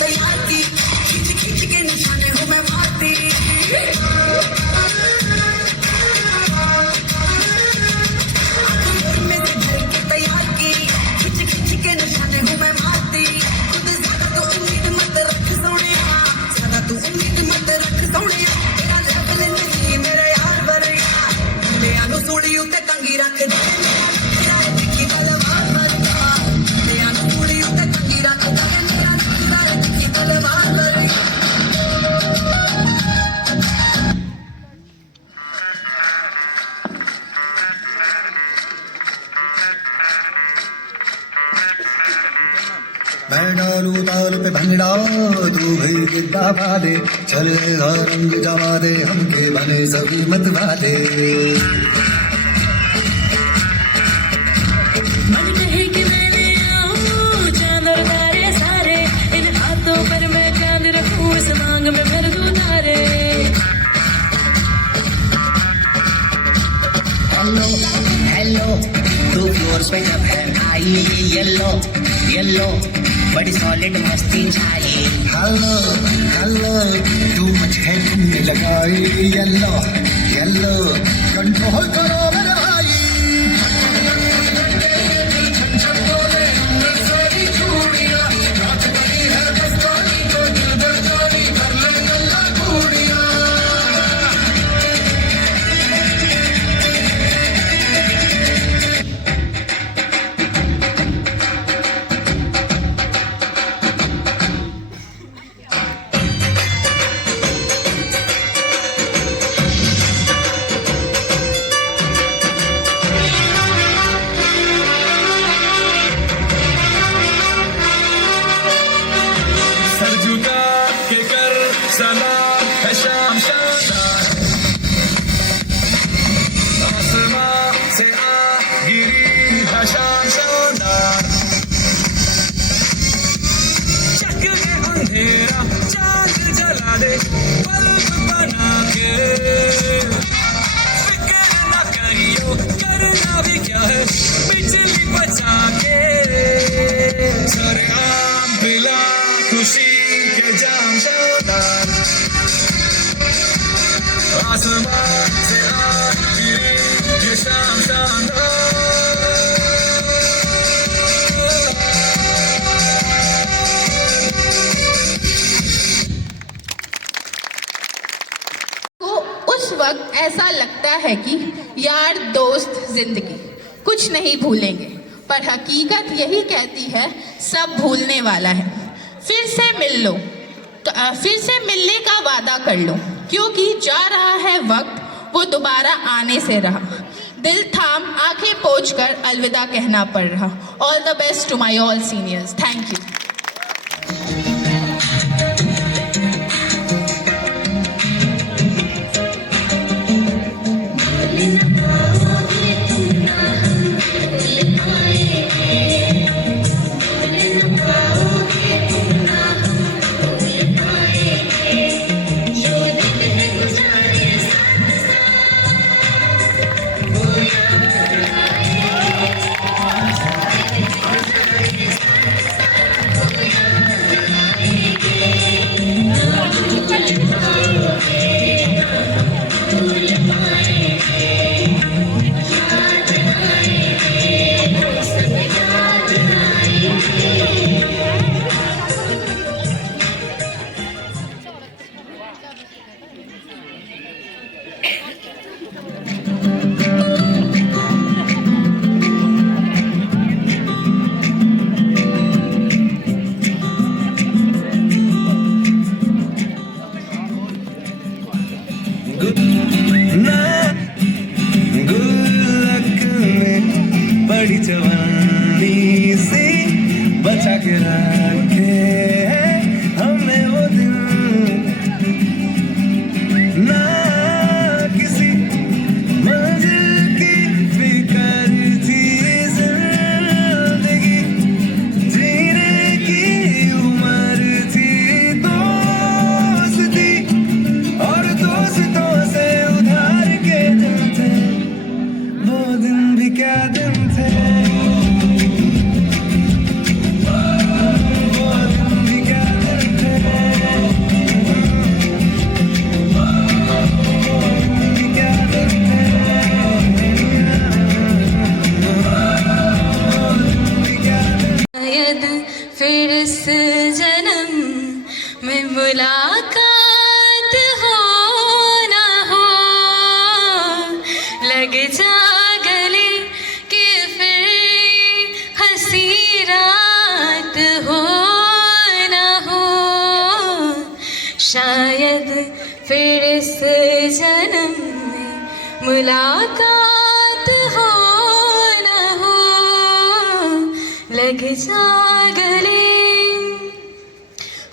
तैयार की, खींच खींच के निशाने हूँ मैं मारती। में से भर के तैयार की, खींच खींच के निशाने हूँ मैं मारती। खुद ज्यादा तो उम्मीद मत रख सोनिया, ज्यादा तू उम्मीद मत रख सोनिया। तेरा लेवल नहीं मेरे यार बरिया, तेरा नु सूड़ी उते टंगी रख दे। तेरा दिखी तलवार बरिया, तेरा नु सूड़ी उते टंगी रख दे। तेरा दिखी तलवार बरिया। मैं डालू ताल पे भंगड़ा, तू भाई गिद्दा पा दे। चलेगा रंग जमा दे, हमके बने सभी मत वादे। मन कहे कि मैंने आऊं चांद और तारे सारे, इन हाथों पर मैं चांद रखूं, इस मांग में भर दूं तारे। हेलो हेलो, तू फ्लोर पे जब है आई, येलो येलो बड़ी सॉलिड मस्ती छाई। हेलो हेलो, तू मच है तुमने लगाई। येलो येलो, कंट्रोल करो मेरे भाई। सर झुका के कर सलाम है शाम शानदार, आसमां से आ गिरी है शाम शानदार। चक के अंधेरा चांद जला दे, बल्ब बना के। फिक्र न करियो करना भी क्या है, बिजली बचा के। सर आम पिला खुशी के जाम शानदार, आसमान से आ गिरी ये शाम शानदार। को उस वक्त ऐसा लगता है कि यार दोस्त जिंदगी कुछ नहीं भूलेंगे, पर हकीकत यही कहती है सब भूलने वाला है। फिर से मिल लो, फिर से मिलने का वादा कर लो, क्योंकि जा रहा है वक्त वो दोबारा आने से रहा। दिल थाम आंखें पोंछ कर अलविदा कहना पड़ रहा। All the best to my all seniors. Thank you. जन्म में मुलाकात हो ना हो, लग जा गले कि फिर हंसी रात हो ना हो, शायद फिर इस जन्म में मुलाकात हो ना हो, लग जा गले।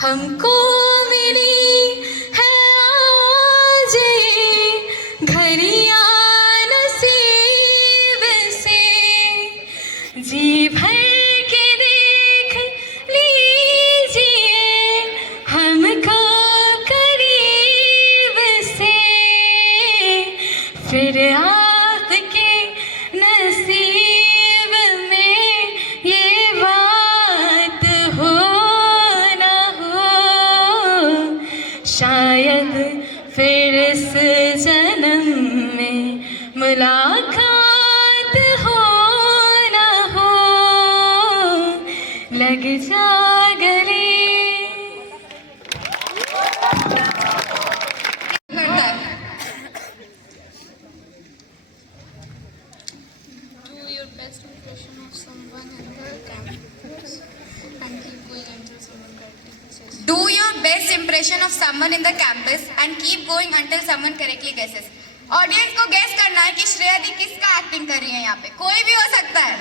हमको मिली है आज ये घड़ियां नसीब से, जी भर के देख लीजिए हमको करीब से, फिर आपके नसीब में ये बात हो ना हो, शायद फिर इस जन्म में मुलाकात हो ना हो, लग जा गले। Do your best impression of someone in the campus and keep going until someone correctly guesses. Audience को गेस करना है कि श्रेया दी किसका एक्टिंग कर रही है यहाँ पे, कोई भी हो सकता है।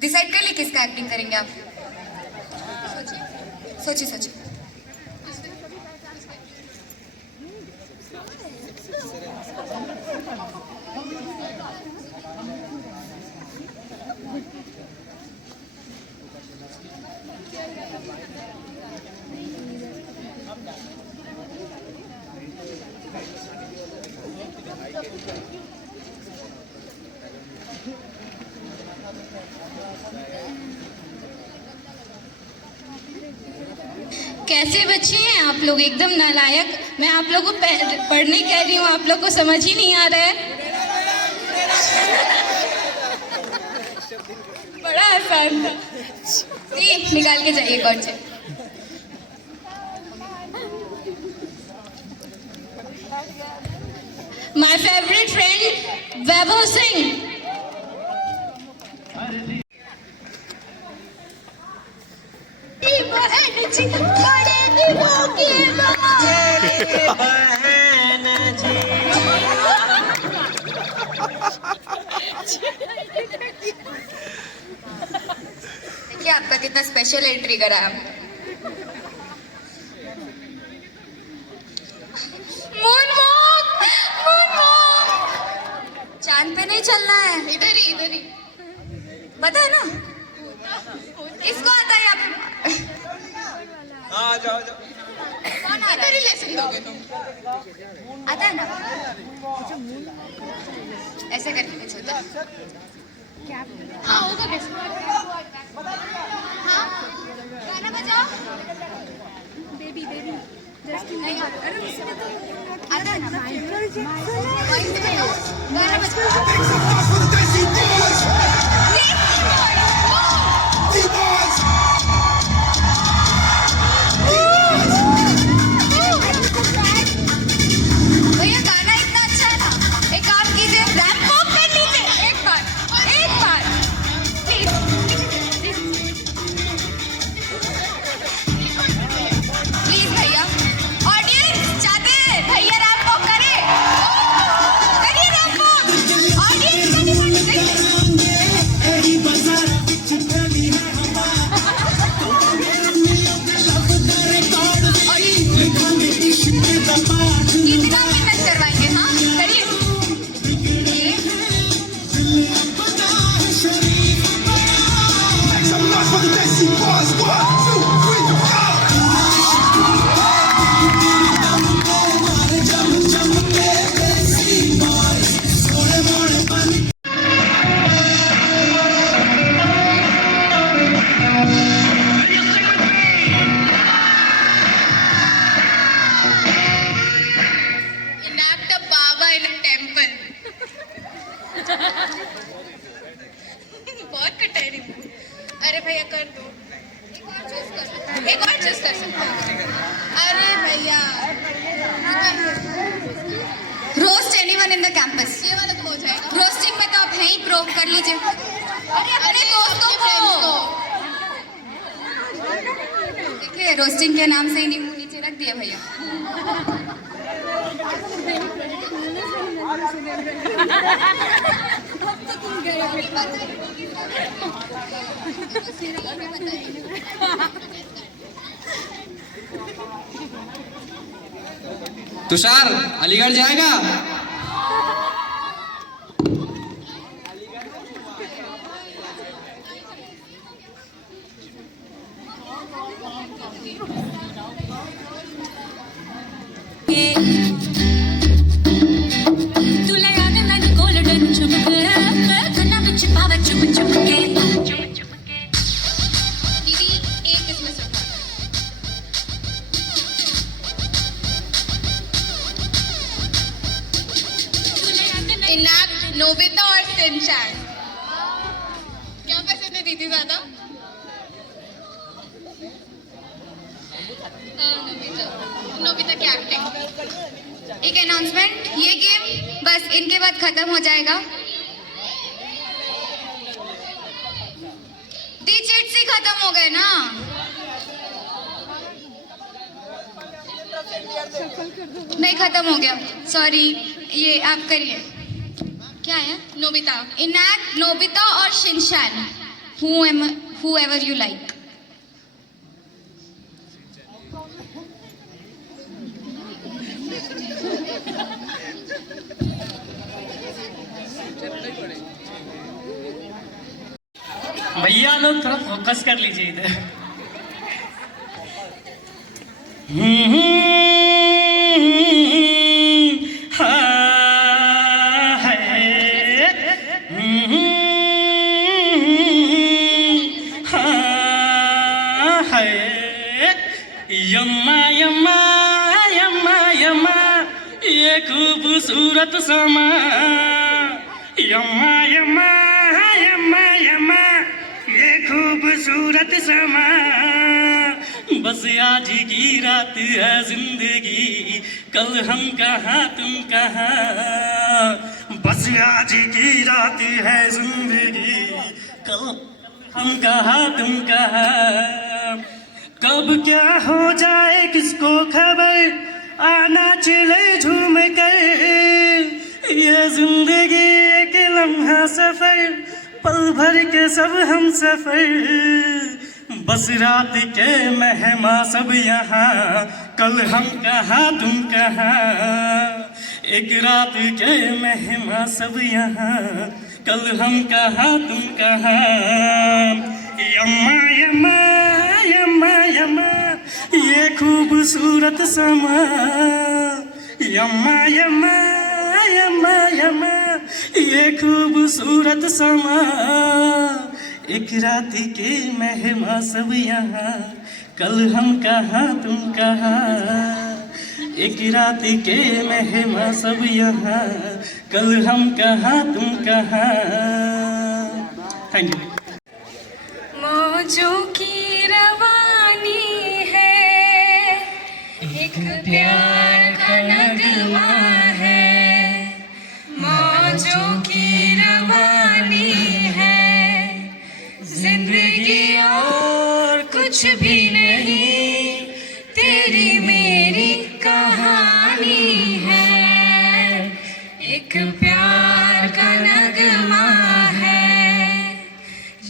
डिसाइड कर ली किसका एक्टिंग करेंगे आप? सोचिए सोचिए। कैसे बच्चे हैं आप लोग, एकदम नालायक। मैं आप लोगों को पढ़ने कह रही हूँ, आप लोग को समझ ही नहीं आ रहा है। बड़ा आसान था। जी निकाल के जाइए कौन से। माय फेवरेट फ्रेंड वैभव सिंह। देखिए आपका कितना स्पेशल एंट्री करा है। चांद पे नहीं चलना है, इधर ही पता है ना? किसको आता है यहाँ पे? हाँ जाओ जाओ। कौन आ रहा है? लेसन दोगे तुम? आता है ना? ऐसे करके कुछ होता है। हाँ होगा कैसे? हाँ गाना बजाओ। बेबी आता है ना? गाना बजाओ। भैया गाना इतना अच्छा है ना, एक काम कीजिए, रैप वॉक कर लीजिए एक बार प्लीज। प्लीज भैया, ऑडियंस चाहते हैं भैया रैप वॉक करिए रैप वॉक। ऑडियंस एक और चीज कर सकते हैं। अरे भैया, roast anyone in the campus, ये वाला तो हो जाएगा। रोस्टिंग में तो आप हैं ही प्रो, कर लीजिए। अरे अपने दोस्तों को देखिए, रोस्टिंग के नाम से ही नींबू नीचे रख दिया भैया। तुषार अलीगढ़ जाएगा? तुला याद नाही गोल्डन चुमक कना बिच पावा चुप चुप के दीदी एक इसमें से उठा। इनाक, नोबिता और सिंचैन। क्या पसंद है दीदी ज्यादा? नोबिता की एक्टिंग। एक अनाउंसमेंट, ये गेम बस इनके बाद खत्म हो जाएगा। दी चिट्स ही खत्म हो गए ना। नहीं खत्म हो गया, सॉरी। ये आप करिए। क्या है? नोबिता, इनैक्ट नोबिता और शिनचैन, whoever you like। भैया लोग थोड़ा फोकस कर लीजिए इधर। यम्मा यम्मा यम्मा यम्मा ये खूबसूरत समा, यम्मा यम्मा यम्मा यम्मा ये खूबसूरत समा। बस आज की रात है जिंदगी, कल हम कहाँ तुम कहाँ। बस आज की रात है जिंदगी, कल हम कहाँ तुम कहाँ। कब क्या हो जाए किसको खबर, आना चले झूम कर। ये जिंदगी एक लम्हा सफर, पल भर के सब हम सफर। बस रात के मेहमा सब यहाँ, कल हम कहाँ तुम कहाँ। एक रात के मेहमा सब यहाँ, कल हम कहाँ तुम कहाँ। यम्मा यम्मा यम्मा यम्मा ये खूबसूरत समा, यम्मा यम्मा यम्मा यम्मा ये खूबसूरत समा। एक रात के मेहमा सब यहाँ, कल हम कहाँ तुम कहाँ। एक रात के मेहमा सब यहाँ, कल हम कहाँ तुम कहाँ। Thank you. मौजों की रवानी है, एक प्यार का नगमा है। मौजों की रवानी है, जिंदगी और कुछ भी नहीं, तेरी मेरी कहानी है। एक प्यार का नगमा है,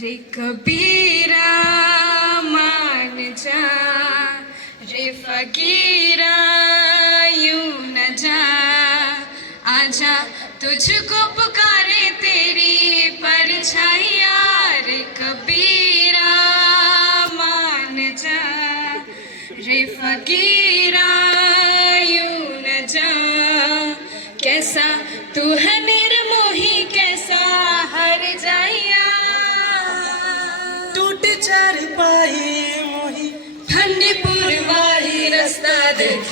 रे कबीरा मान जा, रे फकीरा यूं न जा। आजा तुझको पुकारे तेरी परछाइयाँ, रे कबीरा मान जा, रे फकीरा यूं न जा। कैसा तू है निर्मोही, कैसा हर जाइया। टूट चार पाई मोही, ठंडी पुरवाही रास्ता देख।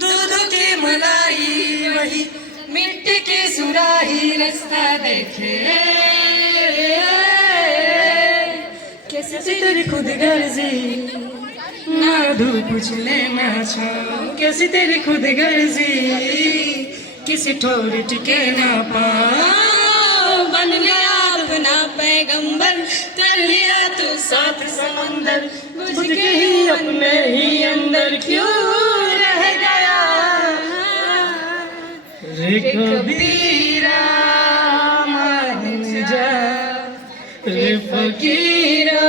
दूध की मलाई वही, मिट्टी की सुराही रास्ता देखे। तेरी खुद गर्जी, ना धूप उछले ना छाँव, कैसी तेरी खुद गर्जी, किसी ठोर टिके ना पाँव। बन गया अपना पैगंबर, तर लिया तू साथ समंदर, बुझ के ही अपने ही अंदर क्यों रह गया रे कबीरा, मान जा रे फकीरा,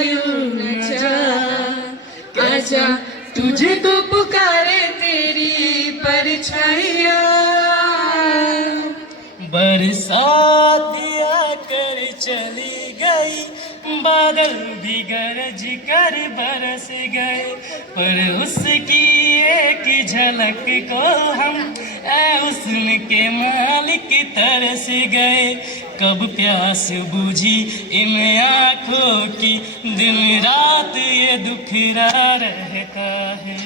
यूं न जा, आजा तुझे तो पुकारे तेरी परछाइयाँ। बरसात दिया कर चली गई, बादल भी गरज कर बरस गए, पर उसकी एक झलक को हम ऐ हुस्न के मालिक तरस गए। कब प्यास बुझी इन आँखों की, दिन रात ये दुखरा रहता है।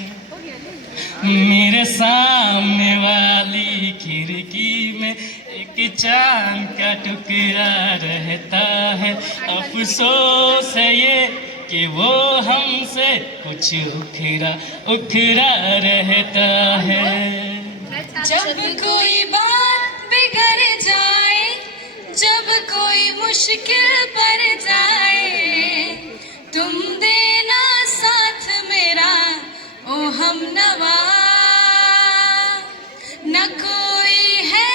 मेरे सामने वाली खिड़की में एक चांद का टुकड़ा रहता है, अफसोस है ये कि वो हमसे कुछ उखरा रहता है। जब कोई बात बिगड़ जाए, जब कोई मुश्किल पड़ जाए, तुम देना साथ मेरा ओ हमनवा। न कोई है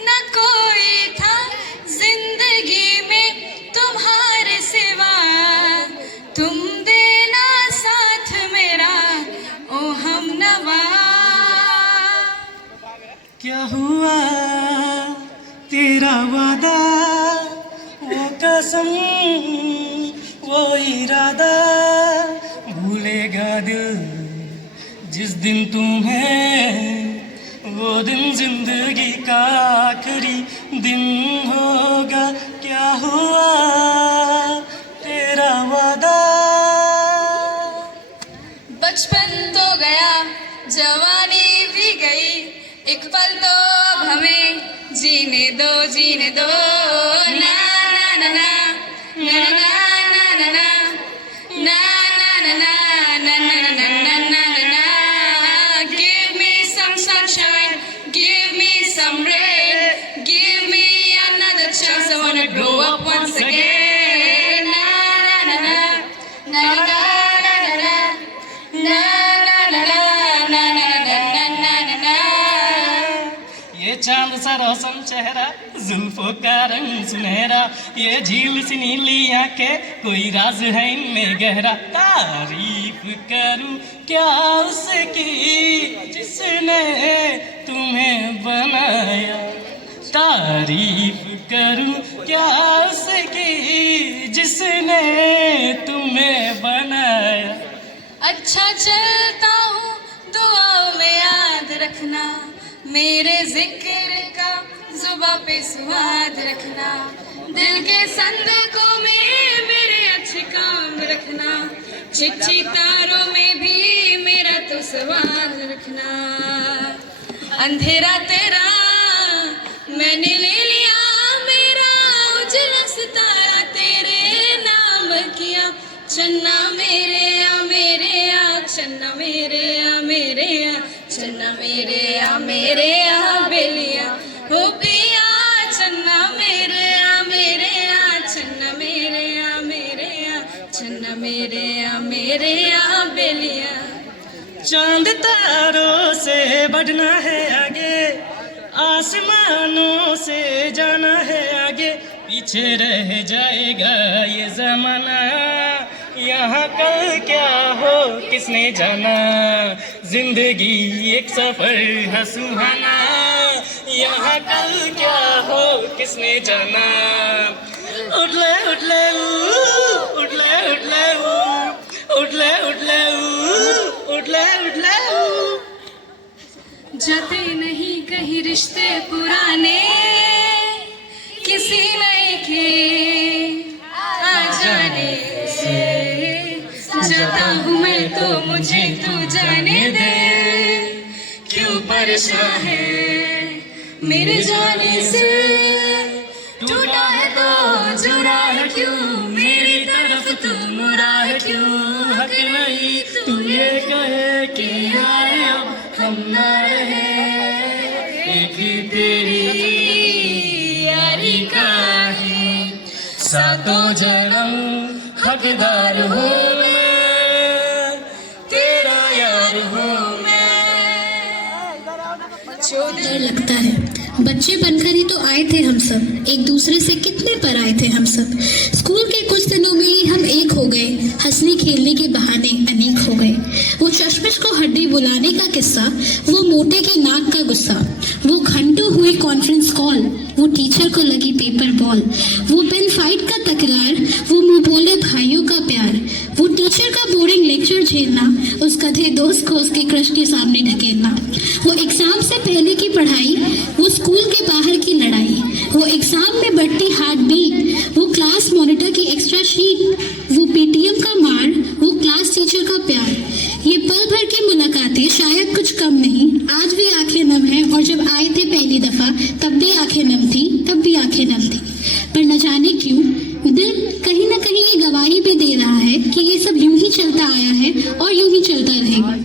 न कोई था जिंदगी में तुम्हारे सिवा, तुम देना साथ मेरा ओ हमनवा। क्या हुआ तेरा वादा, वो कसम वो इरादा, भूलेगा दिल जिस दिन तुम्हें, वो दिन जिंदगी का आखिरी दिन होगा। क्या हुआ तेरा वादा। बचपन तो गया, जवानी भी गई, एक पल तो अब हमें जीने दो, जीने दो। ना ना ना ना ना ना ना ना ना ना ना ना ना ना ना। Give me some sunshine, give me some rain, give me another chance, I wanna grow up once again. Na na na na na na na na na na na na na na। ये चांद सा रोशन चेहरा, जुल्फों का रंग सुनहरा, ये झील सी नीली आंखें, कोई राज है इनमें गहरा। तारीफ करूं क्या उसकी जिसने तुम्हें बनाया, तारीफ करूं क्या उसकी जिसने तुम्हें बनाया। अच्छा चलता हूँ दुआओं में याद रखना, मेरे जिक्र का जुबां पे स्वाद रखना, दिल के संदकों में मेरे अच्छे काम रखना, चिट्ठी तारों में भी मेरा तो स्वाद रखना। अंधेरा तेरा मैंने ले लिया, मेरा उजला सितारा तेरे नाम किया। चन्ना मेरे आ मेरे आ, चन्ना मेरे आ मेरे आ, चन्ना मेरे आ मेरे आ बेलिया हो पिया। चन्ना मेरे आ मेरे आ, चन्ना मेरे आ मेरे आ, चन्ना मेरे आ मेरे आ बेलिया। चांद तारों से बढ़ना है आगे, आसमानों से जाना है आगे, पीछे रह जाएगा ये जमाना, यहाँ कल क्या हो किसने जाना। जिंदगी एक सफर है सुहाना, यहाँ कल क्या हो किसने जाना। उठले उठले उठले उठले उठले उठले उठले उठले। जाते नहीं कहीं रिश्ते पुराने, किसी नए के आ जाने से। जाता हूँ मैं तो मुझे तू जाने दे, क्यों परेशान है मेरे जाने से। टूटा है तो जुड़ा है क्यों मेरी तरफ तू मुराद क्यों हक नहीं तू ये कहे कि आए अब हम ना रहे एक ही तेरी यारी का है सातों जन्म हकदार हूँ मैं तेरा यार हूँ डर लगता है बच्चे बनकर ही तो आए थे हम सब एक दूसरे से कितने पर आए थे हम सब स्कूल के कुछ दिनों में ही हम एक हो गए हंसने खेलने के बहाने अनेक हो गए वो चश्मिश को हड्डी बुलाने का किस्सा वो मोटे के नाक का गुस्सा वो घंटों हुई कॉन्फ्रेंस कॉल वो टीचर को लगी पेपर बॉल वो पेन फाइट का तकरार वो मुंह बोले भाइयों का प्यार वो टीचर का बोरिंग लेक्चर झेलना उस गधे दोस्त को उसके क्रश के सामने ढकेलना वो एग्जाम से पहले की पढ़ाई वो स्कूल के बाहर की लड़ाई वो एग्जाम में बढ़ती हार्ट बीट वो क्लास मॉनिटर की एक्स्ट्रा शीट वो पीटीएम का मार वो क्लास टीचर का प्यार ये पल भर की मुलाकातें शायद कुछ कम नहीं आज भी आंखें नम है और जब आए थे पहली दफा तब भी आंखें नम थी तब भी आंखें नम थी पर न जाने क्यों दिल कहीं ना कहीं ये गवाही भी दे रहा है कि ये सब यूं ही चलता आया है और यूं ही चलता रहेगा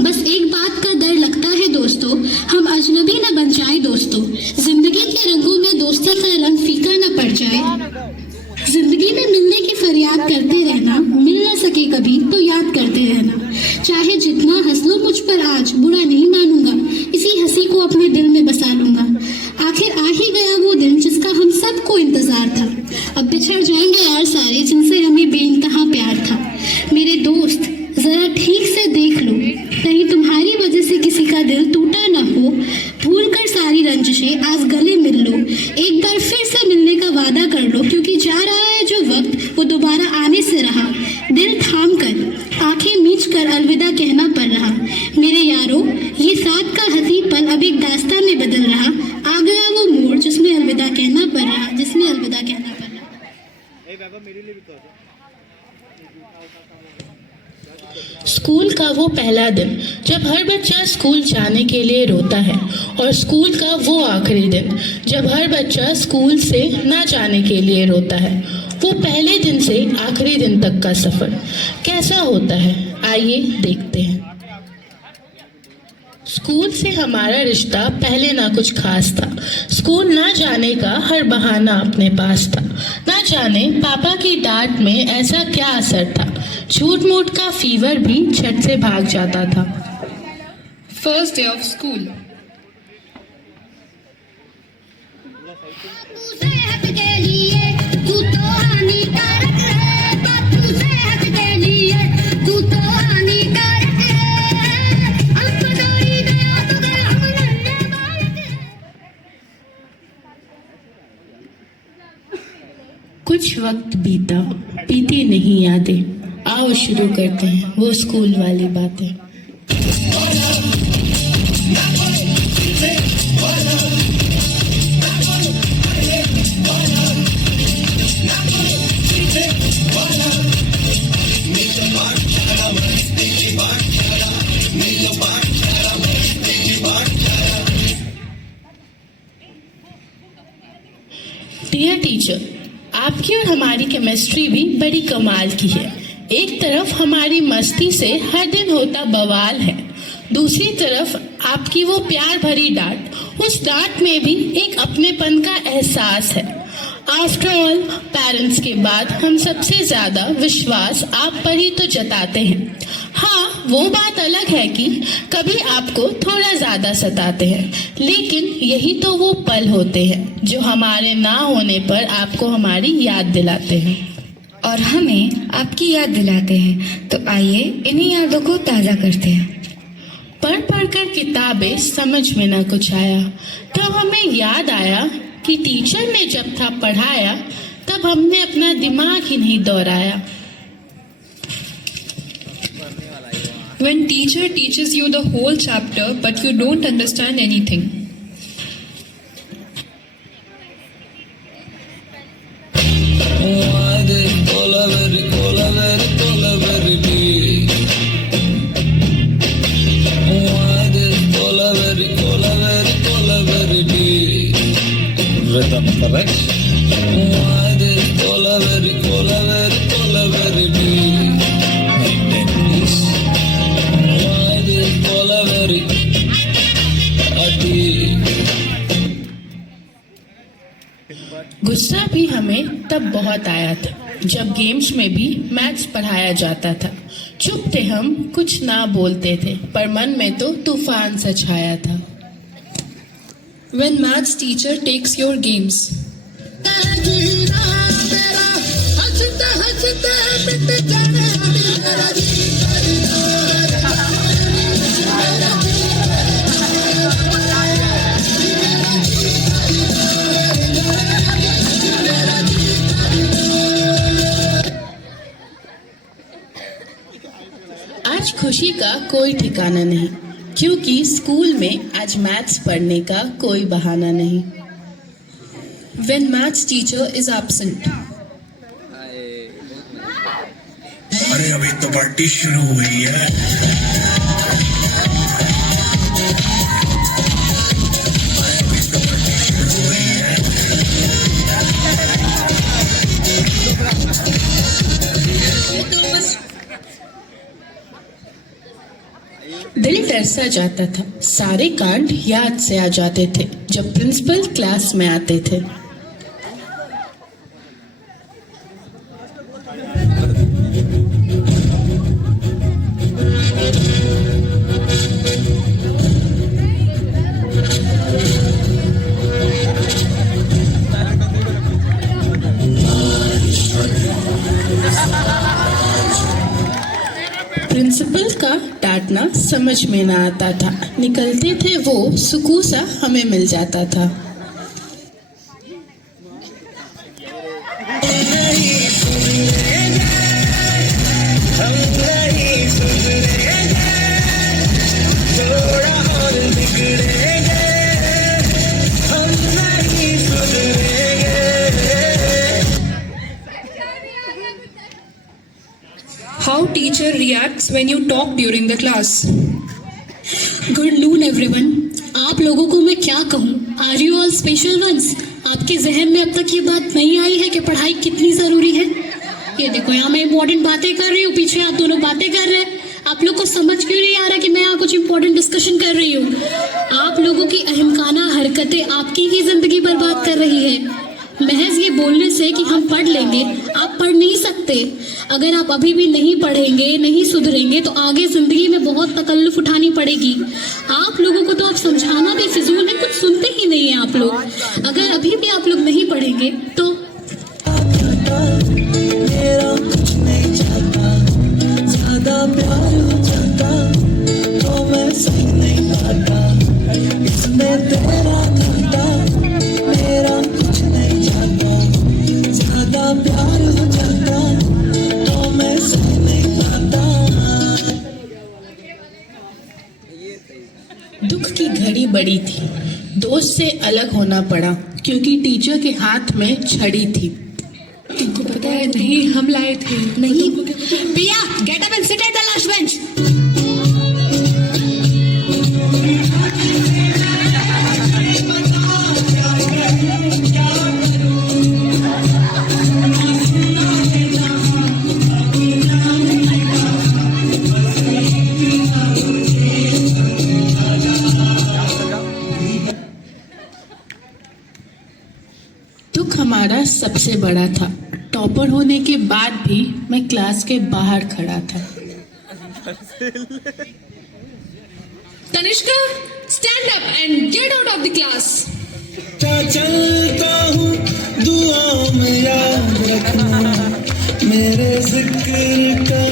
बस एक बात का डर लगता है दोस्तों हम अजनबी न बन जाए दोस्तों जिंदगी के रंगों में दोस्ती का रंग फीका न पड़ जाए जिंदगी में मिलने की फरियाद करते रहना मिल न सके कभी तो याद करते रहना चाहे जितना हंस लो मुझ पर आज बुरा नहीं मानूंगा इसी हंसी को अपने दिल में बसा लूंगा आखिर आ ही गया वो दिन जिसका हम सबको इंतजार था अब बिछड़ जाएंगे यार सारे जिनसे हमें बेइंतहा प्यार था मेरे दोस्त जरा ठीक से देख लो कहीं तुम्हारी वजह से किसी का दिल टूटा न हो भूल कर सारी रंजिशें आज गले मिल लो एक बार फिर से मिलने का वादा कर लो क्योंकि जा रहा है जो वक्त वो दोबारा आने से रहा दिल थाम कर आंखें मीच कर अलविदा कहना पड़ रहा मेरे यारों ये साथ का हंसी पल अब एक दास्तान में बदल रहा आ गया वो मोड़ जिसमें अलविदा कहना पड़ रहा जिसमें अलविदा कहना पड़ रहा स्कूल का वो पहला दिन जब हर बच्चा स्कूल जाने के लिए रोता है और स्कूल का वो आखिरी दिन जब हर बच्चा स्कूल से ना जाने के लिए रोता है वो पहले दिन से आखिरी दिन तक का सफर कैसा होता है आइए देखते हैं स्कूल से हमारा रिश्ता पहले ना कुछ खास था स्कूल ना जाने का हर बहाना अपने पास था ना जाने पापा की डांट में ऐसा क्या असर था झूठ मूठ का फीवर भी झट से भाग जाता था फर्स्ट डे ऑफ स्कूल कुछ वक्त बीता बीती नहीं यादें आओ शुरू करते हैं वो स्कूल वाली बातें डियर टीचर आपकी और हमारी केमिस्ट्री भी बड़ी कमाल की है एक तरफ हमारी मस्ती से हर दिन होता बवाल है दूसरी तरफ आपकी वो प्यार भरी डांट उस डांट में भी एक अपनेपन का एहसास है आफ्टर ऑल पेरेंट्स के बाद हम सबसे ज्यादा विश्वास आप पर ही तो जताते हैं हाँ वो बात अलग है कि कभी आपको थोड़ा ज्यादा सताते हैं लेकिन यही तो वो पल होते हैं जो हमारे ना होने पर आपको हमारी याद दिलाते हैं और हमें आपकी याद दिलाते हैं तो आइए इन्हीं यादों को ताज़ा करते हैं पढ़ कर किताबें समझ में ना कुछ आया तब हमें याद आया कि टीचर ने जब था पढ़ाया तब हमने अपना दिमाग ही नहीं दौड़ाया When teacher teaches you the whole chapter but you don't understand anything. Rhythm, correct? बहुत आया था जब गेम्स में भी मैथ्स पढ़ाया जाता था। चुप थे हम, कुछ ना बोलते थे, पर मन में तो तूफान सा छाया था। When maths teacher takes your games. आज खुशी का कोई ठिकाना नहीं, क्योंकि स्कूल में आज मैथ्स पढ़ने का कोई बहाना नहीं। When maths teacher is absent. अरे अभी तो पार्टी शुरू हुई है। दिल तरसा जाता था, सारे कांड याद से आ जाते थे जब प्रिंसिपल क्लास में आते थे। प्रिंसिपल का डांटना समझ में ना आता था, निकलते थे वो सुकून सा हमें मिल जाता था। How teacher reacts when you talk during the class. Good noon everyone. आप लोगों को मैं क्या कहूँ, are you all special ones? आपके जहन में अब तक ये बात नहीं आई है कि पढ़ाई कितनी ज़रूरी है? ये देखो, यहाँ मैं इम्पोर्टेंट बातें कर रही हूँ, पीछे आप दोनों बातें कर रहे हैं। आप लोग को समझ क्यों नहीं आ रहा कि मैं यहाँ कुछ इम्पोर्टेंट डिस्कशन कर रही हूँ? आप लोगों की अहमकाना हरकतें आपकी ही जिंदगी बर्बाद कर रही है। महज ये बोलने से कि हम पढ़ लेंगे, आप पढ़ नहीं सकते। अगर आप अभी भी नहीं पढ़ेंगे, नहीं सुधरेंगे, तो आगे जिंदगी में बहुत तकल्लुफ उठानी पड़ेगी। आप लोगों को तो आप समझाना भी फिजूल है, कुछ सुनते ही नहीं है आप लोग। अगर अभी भी आप लोग नहीं पढ़ेंगे तो मेरा कुछ नहीं चाहता, ज्यादा प्यार हो जाता तो मैं सही नहीं पाता, इसमें तेरा घाटा। मेरा कुछ नहीं चाहता, ज्यादा प्यार हो जाता तो मैं सही नहीं पाता। दुख की घड़ी बड़ी थी, दोस्त से अलग होना पड़ा क्योंकि टीचर के हाथ में छड़ी थी। तुमको पता है? नहीं, हम लाए थे। नहीं। Priya, get up and sit at the last bench. दुख हमारा सबसे बड़ा था। टॉपर होने के बाद भी मैं क्लास के बाहर खड़ा था। Tanishka, stand up and get out of the class. चलता हूँ, दुआओं में याद रखना, मेरे जिक्र का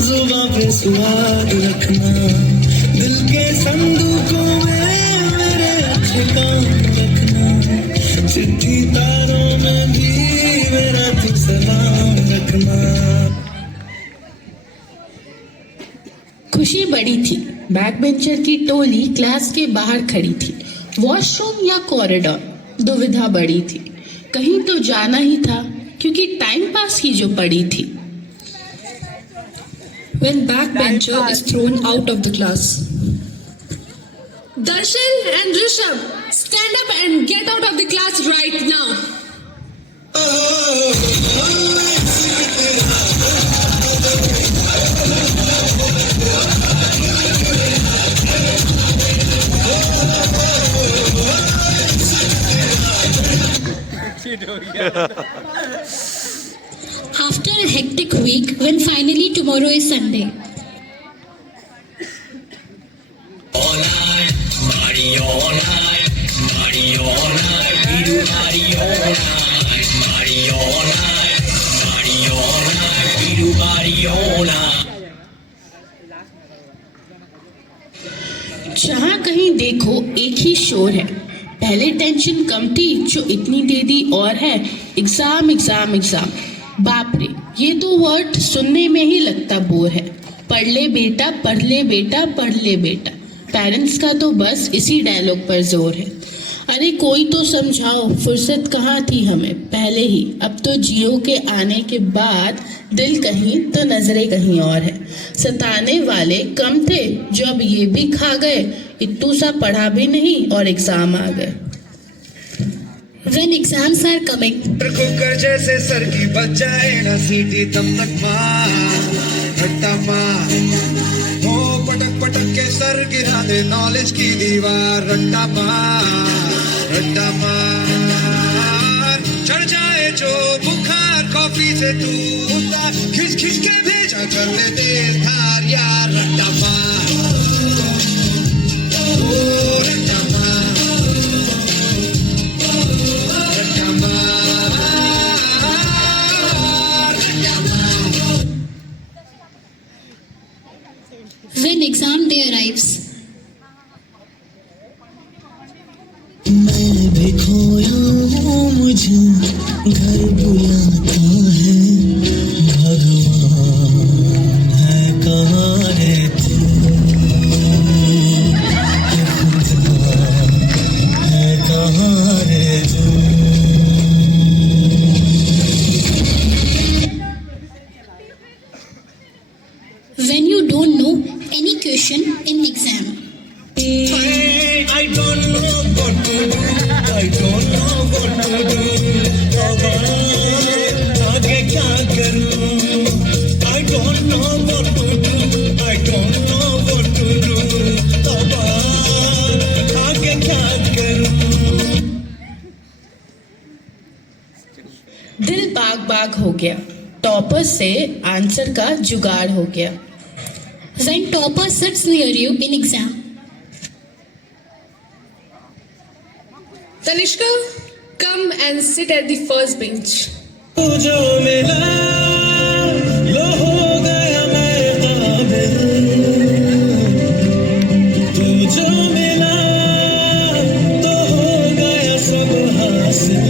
जुबां पे स्वाद रखना, दिल के संदूकों में मेरे अच्छे काम रखना, चिट्ठी तारों में भी मेरा तू सलाम रखना। खुशी बड़ी थी, बैक बेंचर की टोली क्लास के बाहर खड़ी थी। वॉशरूम या कॉरिडोर, दुविधा बड़ी थी। कहीं तो जाना ही था क्योंकि टाइम पास की जो पड़ी थी। When backbencher is thrown out of the class. Darshan and Rishabh, stand up and get out of the class right now. after a hectic week when finally tomorrow is Sunday. जहाँ कहीं देखो एक ही शोर है। पहले टेंशन कम थी, जो इतनी दे दी और है एग्जाम एग्जाम एग्जाम। बाप रे, ये तो वर्ड सुनने में ही लगता बोर है। पढ़ ले बेटा, पढ़ ले बेटा, पढ़ ले बेटा। पेरेंट्स का तो बस इसी डायलॉग पर जोर है। अरे कोई तो समझाओ, फुर्सत कहाँ थी हमें पहले ही। अब तो जियो के आने के बाद दिल कहीं तो नजरें कहीं और है। सताने वाले कम थे जो अब ये भी खा गए। इतू सा पढ़ा भी नहीं और एग्जाम आ गए। When exams are coming, cooker जैसे सर की बच जाए ना सीटी तब तक मार हट्टा मार हो पटक पटक के सर गिरा दे नॉलेज की दीवार रट्टा मार चढ़ जाए जो बुखार कॉफी से तू खिंच खिंच के भेजा कर ले तेज धार यार रट्टा मार ओ रट्टा मार रट्टा मार रट्टा मार when exam day arrives, मैं भी खोया हूँ मुझे घर बुलाता है भगवान है कहाँ रे तू खुदा है कहाँ रे तू when you don't know any question in exam. I don't know what to do. I don't know what to do. आगे क्या करूं? I don't know what to do. I don't know what to do. आगे क्या करूं? दिल बाग बाग हो गया। Topper से आंसर का जुगाड़ हो गया। When topper sits near you in exam. Tanishka, come and sit at the first bench. जो मिला लो हो गया मैं काबिल तू जो मिला तो हो गया सब हासिल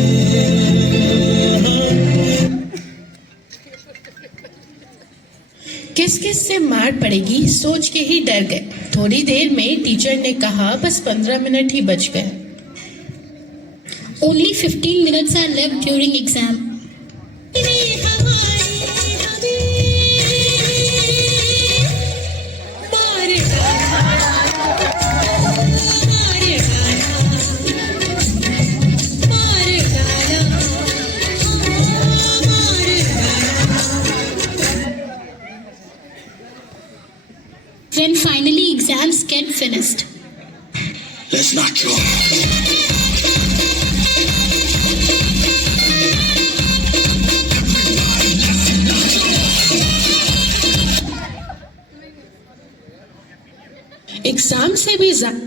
किस किस से मार पड़ेगी सोच के ही डर गए। थोड़ी देर में टीचर ने कहा बस 15 मिनट ही बच गए। Only 15 minutes are left during exam. When finally exams get finished. Let's not joke. Exam से भी ज्यादा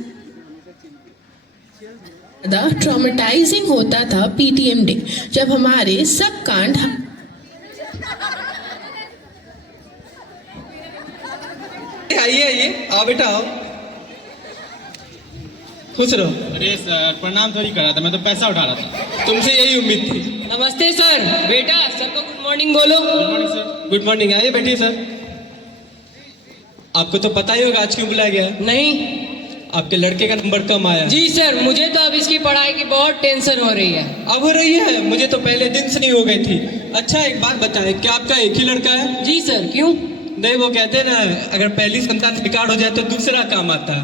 ट्रॉमेटाइजिंग होता था पीटीएम डे, जब हमारे सब कांड आइए आओ बेटा आओ। खुश रहो। अरे सर प्रणाम थोड़ी कर रहा था, मैं तो पैसा उठा रहा था। तुमसे यही उम्मीद थी। नमस्ते सर। बेटा सर को गुड मॉर्निंग बोलो। Good morning sir. Good morning. आइए बैठिए सर। आपको तो पता ही होगा आज क्यों बुलाया गया। नहीं। आपके लड़के का नंबर कम आया। जी सर, मुझे तो अब इसकी पढ़ाई की बहुत टेंशन हो रही है। अब हो रही है? मुझे तो पहले दिन से नहीं हो गई थी। अच्छा एक बात बताएं, क्या आपका एक ही लड़का है? जी सर। क्यों? नहीं, वो कहते हैं ना अगर पहली संतान रिकॉर्ड हो जाए तो दूसरा काम आता है।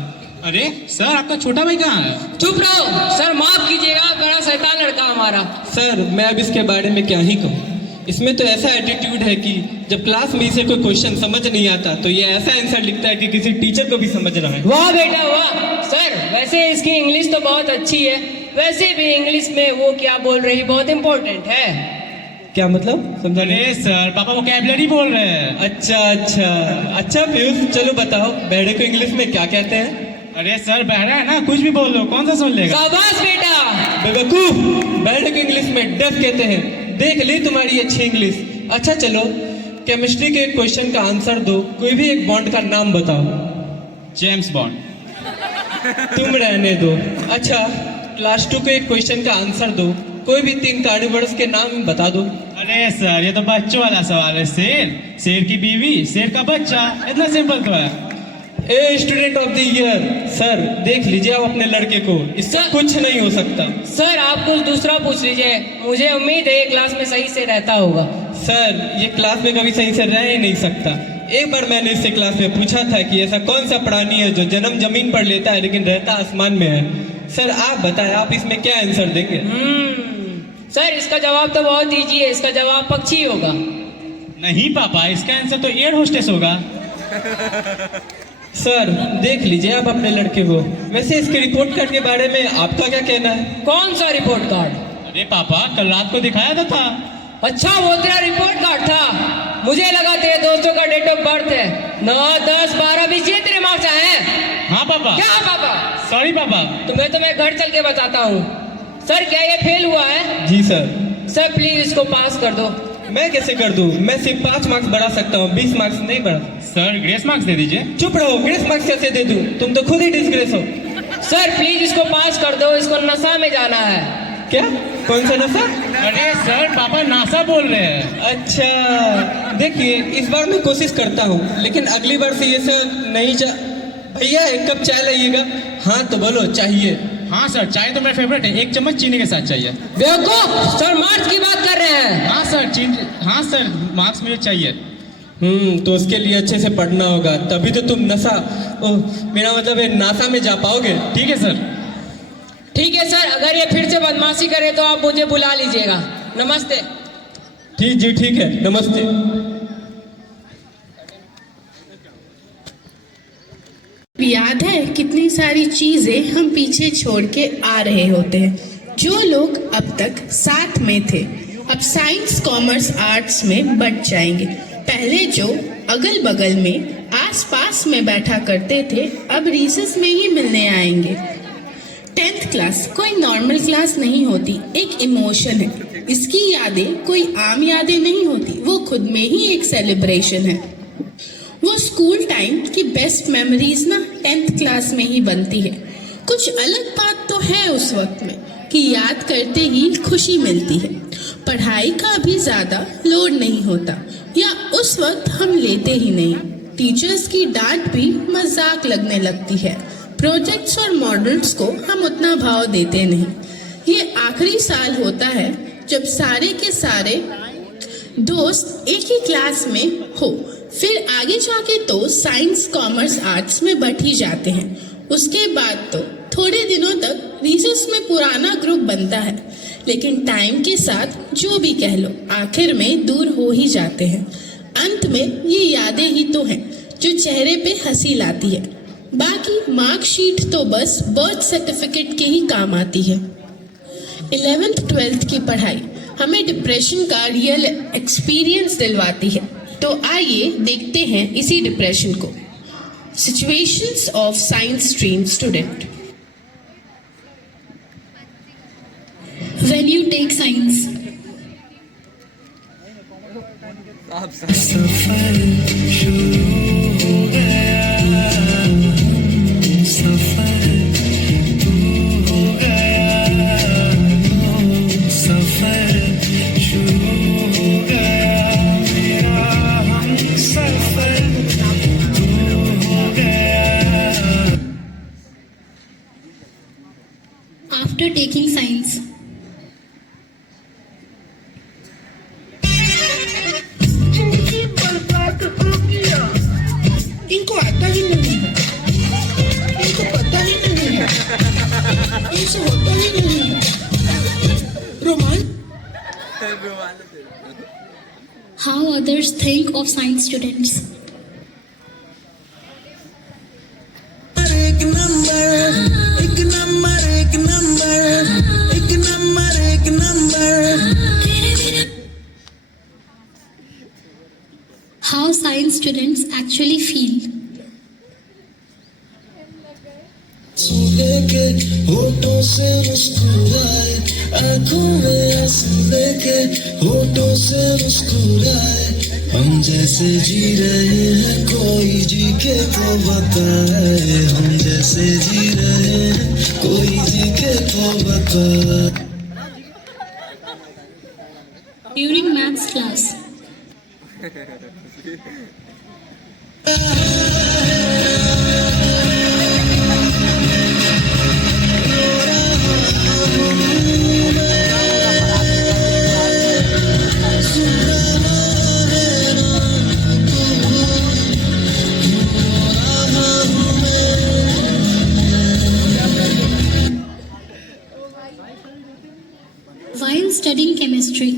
अरे सर आपका छोटा भाई कहाँ है? चुप रहो सर, माफ कीजिएगा, बड़ा शैतान लड़का हमारा। सर मैं अब इसके बारे में क्या ही कहूँ। इसमें तो ऐसा एटीट्यूड है कि जब क्लास में इसे कोई क्वेश्चन समझ नहीं आता तो ये ऐसा आंसर लिखता है कि किसी टीचर को भी समझ रहा है। वाह बेटा वाह। सर वैसे इसकी इंग्लिश तो बहुत अच्छी है, वैसे भी इंग्लिश में वो क्या बोल रही बहुत इम्पोर्टेंट है। क्या मतलब समझा नहीं? अरे सर पापा वोकैबुलरी बोल रहे हैं। अच्छा पीयूष, चलो बताओ बहरे को इंग्लिश में क्या कहते हैं? अरे सर बहरा है ना, कुछ भी बोल दो, कौन सा सुन लेगा। शाबाश बेटा। बेवकूफ, बहरे को इंग्लिश में डेफ कहते हैं। देख ली तुम्हारी अच्छी इंग्लिश। अच्छा चलो, केमिस्ट्री के एक क्वेश्चन का आंसर दो। कोई भी एक बॉन्ड का नाम बताओ। James bond. तुम रहने दो। अच्छा, क्लास 2 के एक क्वेश्चन का आंसर दो। कोई भी 3 कार्निवोरस के नाम बता दो। अरे सर ये तो बच्चों वाला सवाल है। शेर की बीवी, शेर का बच्चा, इतना सिंपल तो है। A student of the year, sir देख लीजिए आप अपने लड़के को, इससे कुछ नहीं हो सकता। सर आप कुछ दूसरा पूछ लीजिए, मुझे उम्मीद है ये क्लास में सही से रहता होगा। सर ये क्लास में कभी सही से रह ही नहीं सकता। एक बार मैंने इससे क्लास में पूछा था कि ऐसा कौन सा प्राणी है जो जन्म जमीन पर लेता है लेकिन रहता आसमान में है। सर आप बताएं, आप इसमें क्या आंसर देंगे? सर इसका जवाब तो बहुत इजी है, इसका जवाब पक्षी होगा। नहीं पापा, इसका आंसर तो एयर होस्टेस होगा। सर देख लीजिए आप अपने लड़के को। वैसे इसके रिपोर्ट कार्ड के बारे में आपका क्या कहना है? कौन सा रिपोर्ट कार्ड? अरे पापा कल रात को दिखाया था। अच्छा वो तेरा रिपोर्ट कार्ड था, मुझे लगा तेरे दोस्तों का डेट ऑफ बर्थ है। 9, 10, 12, 20 ये तेरे मार्क्स आए हैं? हाँ पापा। क्या पापा? सॉरी पापा। तुम्हें घर चल के बताता हूँ। सर क्या ये फेल हुआ है? जी सर। सर प्लीज इसको पास कर दो। मैं कैसे कर दूं? मैं सिर्फ 5 मार्क्स बढ़ा सकता हूँ, 20 मार्क्स नहीं बढ़ा। सर ग्रेस मार्क्स दे दीजिए। चुप रहो, ग्रेस मार्क्स कैसे दे दूं? तुम तो खुद ही डिस्ग्रेस हो। सर प्लीज इसको पास कर दो, इसको नशा में जाना है। क्या? कौन सा नशा? अरे सर पापा नासा बोल रहे हैं। अच्छा देखिए, इस बार मैं कोशिश करता हूँ, लेकिन अगली बार से ये सर नहीं भैया 1 कप चाय लाइएगा। हाँ तो बोलो चाहिए। हाँ सर, चाय तो मेरा फेवरेट है, 1 चम्मच चीनी के साथ चाहिए। बेवकूफ, सर मार्क्स की बात कर रहे हैं। हाँ सर हाँ सर मार्क्स मुझे चाहिए। तो उसके लिए अच्छे से पढ़ना होगा, तभी तो तुम मेरा मतलब है नासा में जा पाओगे। ठीक है सर। ठीक है सर, अगर ये फिर से बदमाशी करे तो आप मुझे बुला लीजिएगा। नमस्ते। ठीक है, नमस्ते। याद है कितनी सारी चीजें हम पीछे छोड़ के आ रहे होते हैं। जो लोग अब तक साथ में थे अब साइंस कॉमर्स आर्ट्स में बट जाएंगे। पहले जो अगल बगल में आस पास में बैठा करते थे अब रिसेस में ही मिलने आएंगे। 10th क्लास कोई नॉर्मल क्लास नहीं होती, एक इमोशन है। इसकी यादें कोई आम यादें नहीं होती, वो खुद में ही एक सेलिब्रेशन है। वो स्कूल टाइम की बेस्ट मेमोरीज ना 10th क्लास में ही बनती है। कुछ अलग बात तो है उस वक्त में कि याद करते ही खुशी मिलती है। पढ़ाई का भी ज़्यादा लोड नहीं होता, या उस वक्त हम लेते ही नहीं। टीचर्स की डांट भी मजाक लगने लगती है। प्रोजेक्ट्स और मॉडल्स को हम उतना भाव देते नहीं। ये आखिरी साल होता है जब सारे के सारे दोस्त एक ही क्लास में हो। फिर आगे जाके तो साइंस कॉमर्स आर्ट्स में बट ही जाते हैं। उसके बाद तो थोड़े दिनों तक रिसेस में पुराना ग्रुप बनता है, लेकिन टाइम के साथ जो भी कह लो आखिर में दूर हो ही जाते हैं। अंत में ये यादें ही तो हैं जो चेहरे पे हंसी लाती है। बाकी मार्कशीट तो बस बर्थ सर्टिफिकेट के ही काम आती है। 11th 12th की पढ़ाई हमें डिप्रेशन का रियल एक्सपीरियंस दिलवाती है। तो आइए देखते हैं इसी डिप्रेशन को। Situations of science stream student. When you take science, सफर शुरू हो गया, सफर तू हो गया, सफर शुरू हो गया, मेरा हम सफर तू हो गया। after taking science, इनको आता ही नहीं, इनको पता ही नहीं है, इनसे होता ही नहीं। रोमान, how others think of science students. एक नंबर, एक नंबर, एक नंबर, एक नंबर, एक number. how science students actually feel. लेके होठों से मुस्कुराए, आंखों में आंसू लेके होठों से मुस्कुराए, हम जैसे जी रहे हैं कोई जी के तो बताए, हम जैसे जी रहे हैं कोई जी के तो बताए. During maths class, while studying chemistry,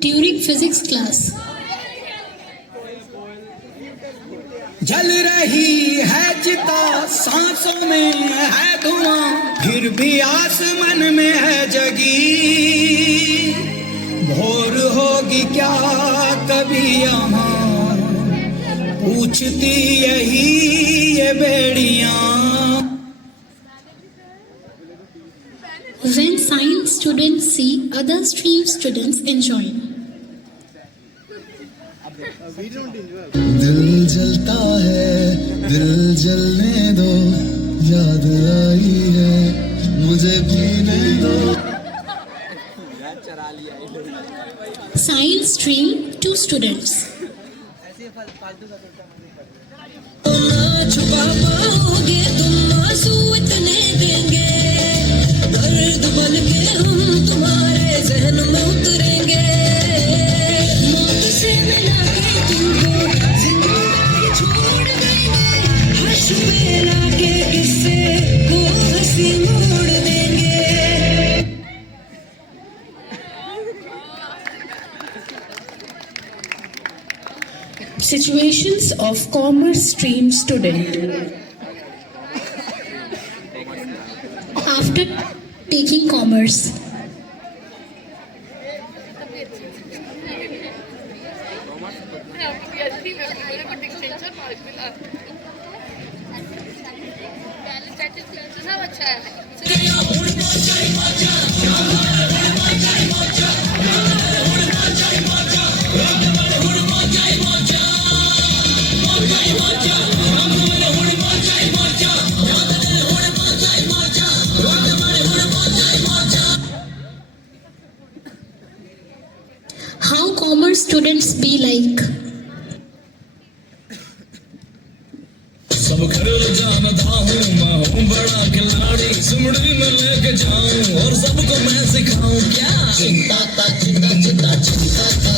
during physics class, जल रही है चिता, सांसों में है धुआं, फिर भी आसमान में है जगी, भोर होगी क्या कभी यहाँ, पूछती यही ये बेड़ियां. when science students see other stream students enjoying. दिल जलता है, दिल जलने दो, याद आई है मुझे पीने दो. Science stream 2 students. छुपा पाओगे तुम आंसू इतने देंगे, दर्द बन के हम तुम्हारे जहन में उतरेंगे, मौत से मिला के तुमको जिंदगी छोड़ देंगे, हर्ष में लाके किस्से को हंसी मोड़ देंगे. Situations of commerce stream student. After taking commerce, how commerce students be like. सब घर जानता हूँ मैं हूँ बड़ा खिलाड़ी, सुमड़ी में लेके जाऊँ और सबको मैं सिखाऊँ क्या. चिंता था चिंता चिंता चिंता था.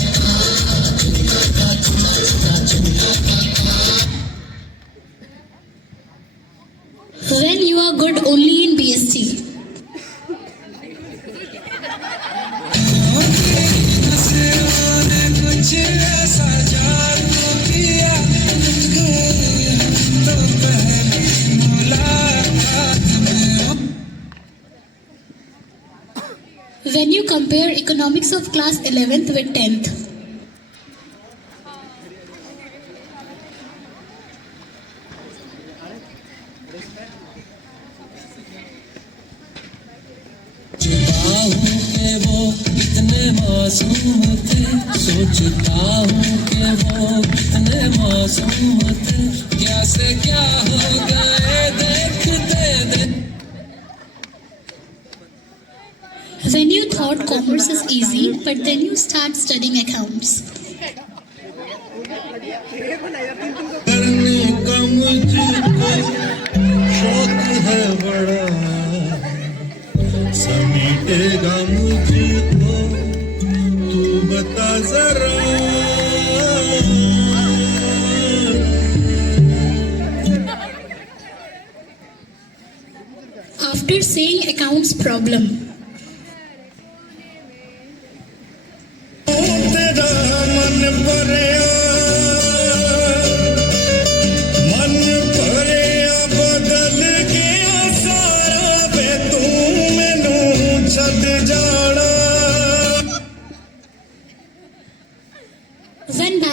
When you are good only in BSc. कुछ ऐसा जादू किया तुझको, तो पहली मुलाकात में. When you compare economics of class 11th with 10th. कि वो कितने मासूम थे, सोचता हूँ कि वो कितने मासूम थे, क्या से क्या हो गए देखते देख. When you thought commerce is easy, but then you start studying accounts. करने का मुझको शौक है बड़ा, समेटेगा मुझको तू बता जरा. After saying accounts problem,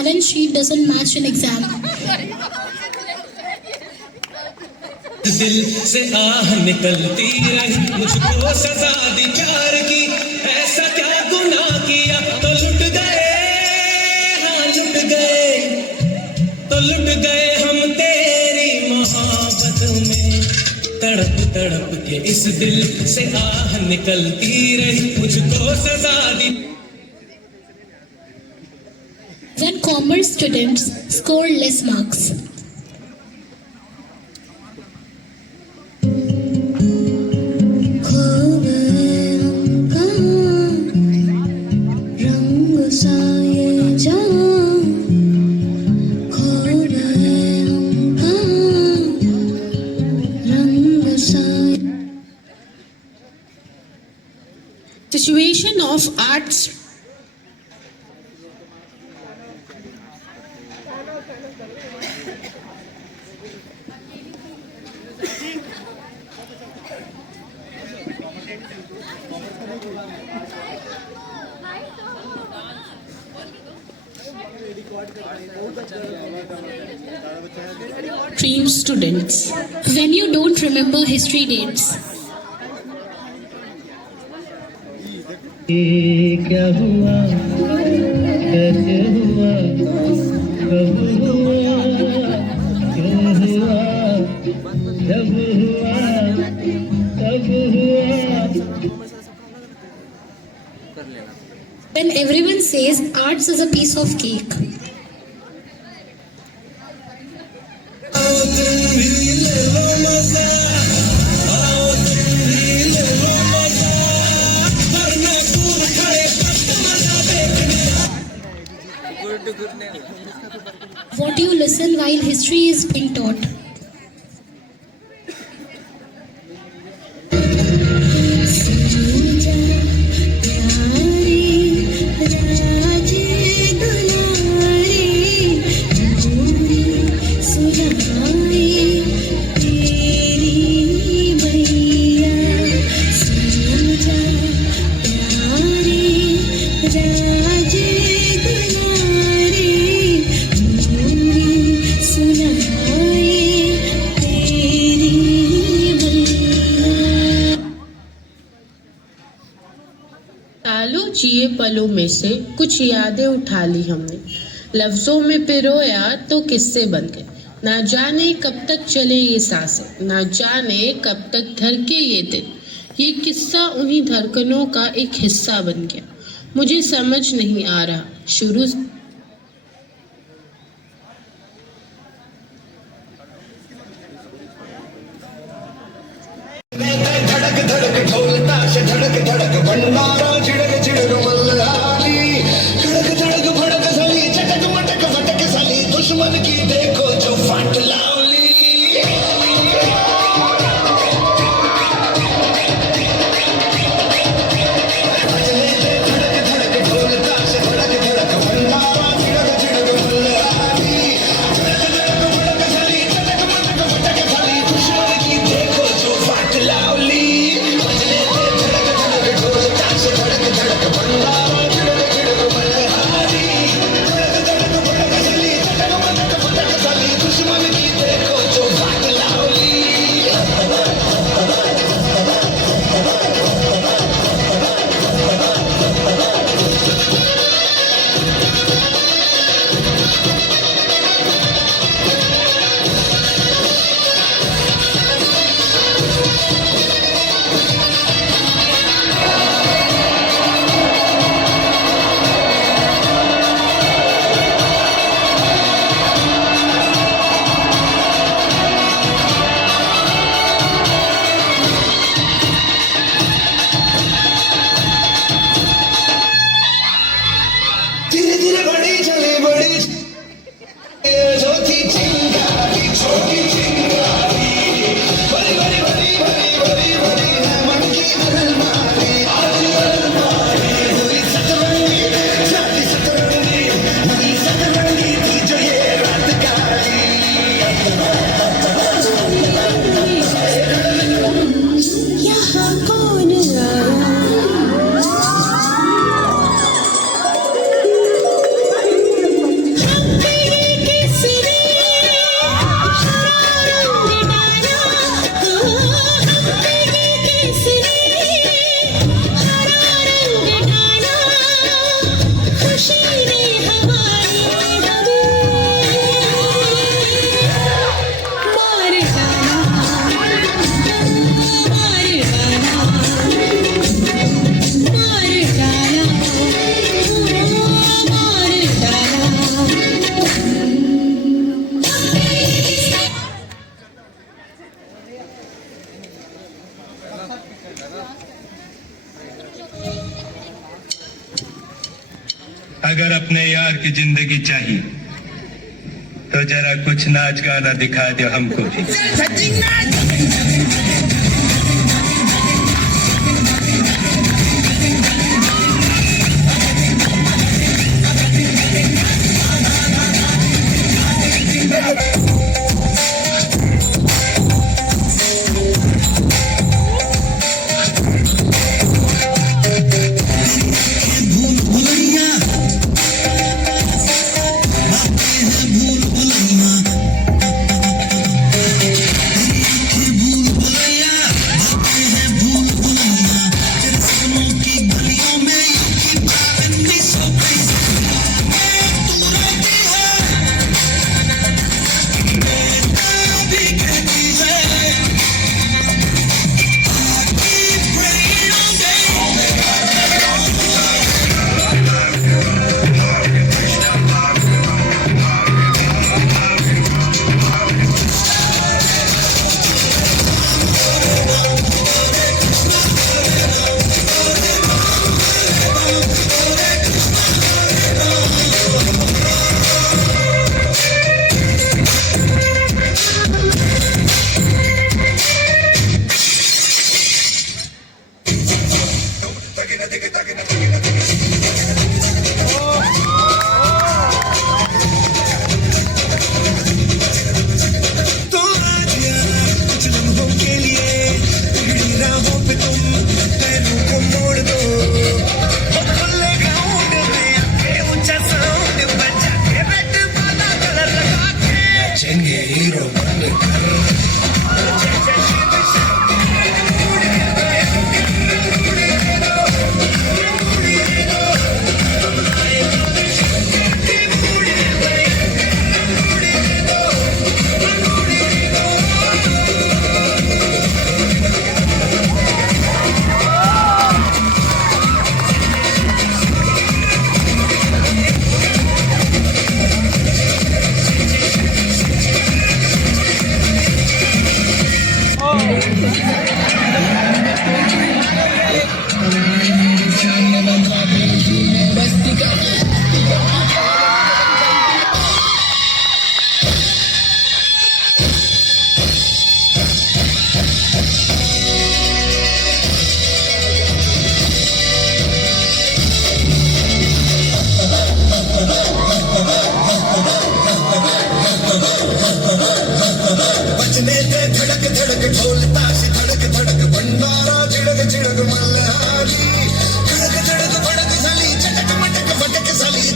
balance sheet doesn't match an exam. दिल से आह निकलती रही, मुझको सजा दी प्यार की, ऐसा क्या गुनाह किया तो लुट गए, हाँ लुट गए, तो लुट गए हम तेरी मोहब्बत में। तड़प तड़प के इस दिल से आह निकलती रही, मुझको सजा दी। When commerce students score less marks. Situation of arts. Stream students. When you don't remember history dates. क्या हुआ, कैसे हुआ, कब हुआ, क्यों हुआ, जब हुआ, कब हुआ। When everyone says arts is a piece of cake. What do you listen while history is being taught? जिए पलों में से कुछ यादें उठा ली हमने, लफ्जों में पिरोया तो किस्से बन गए। ना जाने कब तक चले ये सांसें, ना जाने कब तक धड़के ये दिल। ये किस्सा उन्हीं धड़कनों का एक हिस्सा बन गया। मुझे समझ नहीं आ रहा शुरू धड़क धड़क ढोल ताश धड़क धड़क भंडारा चिड़क चिड़क मल्हारी, धड़क धड़क भड़क सली चटक मटक फटक सली, दुश्मन की देखो जो फाट लावली। धड़क धड़क ढोल ताश धड़क धड़क भंडारा अगर अपने यार की जिंदगी चाहिए तो जरा कुछ नाच गाना दिखा दो हमको भी।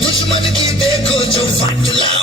दुश्मन की देखो जो फाटला